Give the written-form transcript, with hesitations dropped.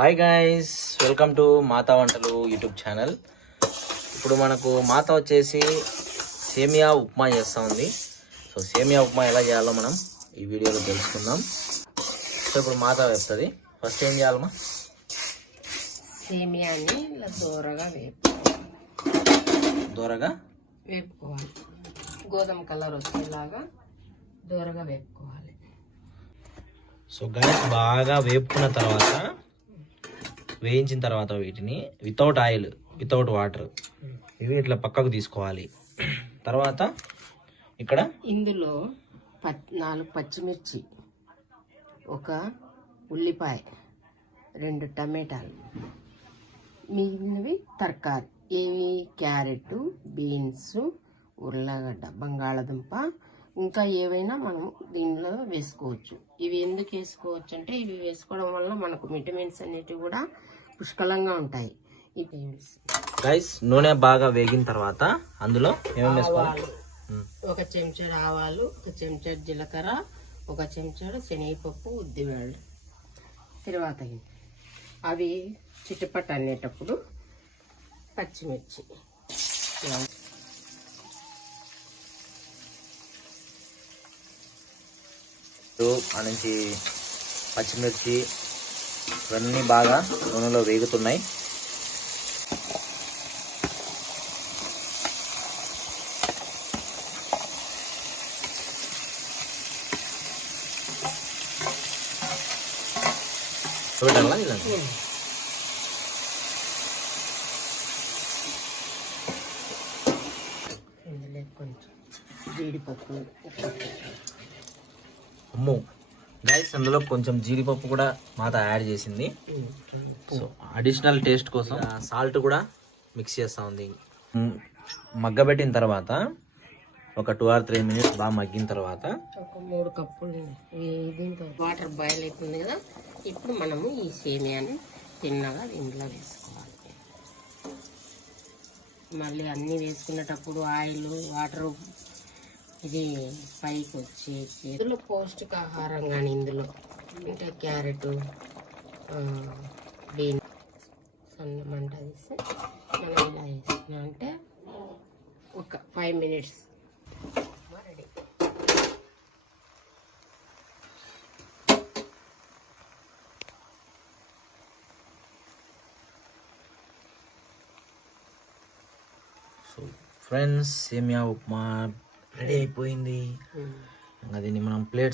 Hi guys, welcome to మాతా వంటలు YouTube channel. ఇప్పుడు మనకు మాత వచ్చేసి సేమియా ఉప్మా చేస్తూ ఉంది. సో సేమియా ఉప్మా ఎలా చేయాలో మనం ఈ వీడియోలో తెలుసుకుందాం. సో ఇప్పుడు మాత వేస్తుంది. ఫస్ట్ ఏం చేయాలమ్మా? సేమియాని ఇలా దూరగా వేపుకోవాలి. గోధుమ కలర్ వచ్చేలాగా దూరగా వేపుకోవాలి. సో గైస్, బాగా వేపుకున్న తర్వాత, వేయించిన తర్వాత వీటిని వితౌట్ ఆయిల్, వితౌట్ వాటర్ ఇవి ఇట్లా పక్కకు తీసుకోవాలి. తర్వాత ఇక్కడ ఇందులో 4 పచ్చిమిర్చి, 1 ఉల్లిపాయ, 2 టమాటాలు, మిగిలినవి తరకారీ ఏవి క్యారెట్, బీన్స్, ఉర్లగడ్డ, బంగాళదుంప, ఇంకా ఏవైనా మనం దీనిలో వేసుకోవచ్చు. ఇవి ఎందుకు వేసుకోవచ్చు అంటే ఇవి వేసుకోవడం వల్ల మనకు విటమిన్స్ అనేటివి కూడా పుష్కలంగా ఉంటాయి. గైస్, నూనె బాగా వేగిన తర్వాత అందులో ఏమేమి వేసుకోవాలి? 1 చెంచాడు ఆవాలు, 1 చెంచాడు జీలకర్ర, 1 చెంచాడు శనగపప్పు, ఉద్దివేళ్ళు. తర్వాత అవి చిటపట అనేటప్పుడు పచ్చిమిర్చి, నుంచి పచ్చిమిర్చి ఇవన్నీ బాగా నూనెలో వేగుతున్నాయి. చూడాలా ఇలా? ఇందులో కొంచెం జీడిపప్పు. అమ్మో గైస్, అందులో కొంచెం జీడిపప్పు కూడా మాత యాడ్ చేసింది. సో అడిషనల్ టేస్ట్ కోసం సాల్ట్ కూడా మిక్స్ చేస్తూ ఉంది. మగ్గబెట్టిన తర్వాత ఒక 2 or 3 minutes బాగా మగ్గిన తర్వాత ఒక 3 కప్పులు దీంతో వాటర్ బాయిల్ అవుతుంది కదా. ఇప్పుడు మనము ఈ సేమియాని తిన్నగా ఇందులో వేసుకోవాలి. మళ్ళీ అన్నీ వేసుకునేటప్పుడు ఆయిల్, వాటర్ ఇది పైకి వచ్చి ఇందులో పౌష్టికాహారం కానీ ఇందులో అంటే క్యారెట్, బీన్స్ సన్న మంట వేసి మనం ఇలా వేసుకున్నాం అంటే ఒక 5 minutes రెడీ. సో ఫ్రెండ్స్, సేమియా ఉప్మా రెడీ అయిపోయింది. ఇంకా దీన్ని మనం ప్లేట్స్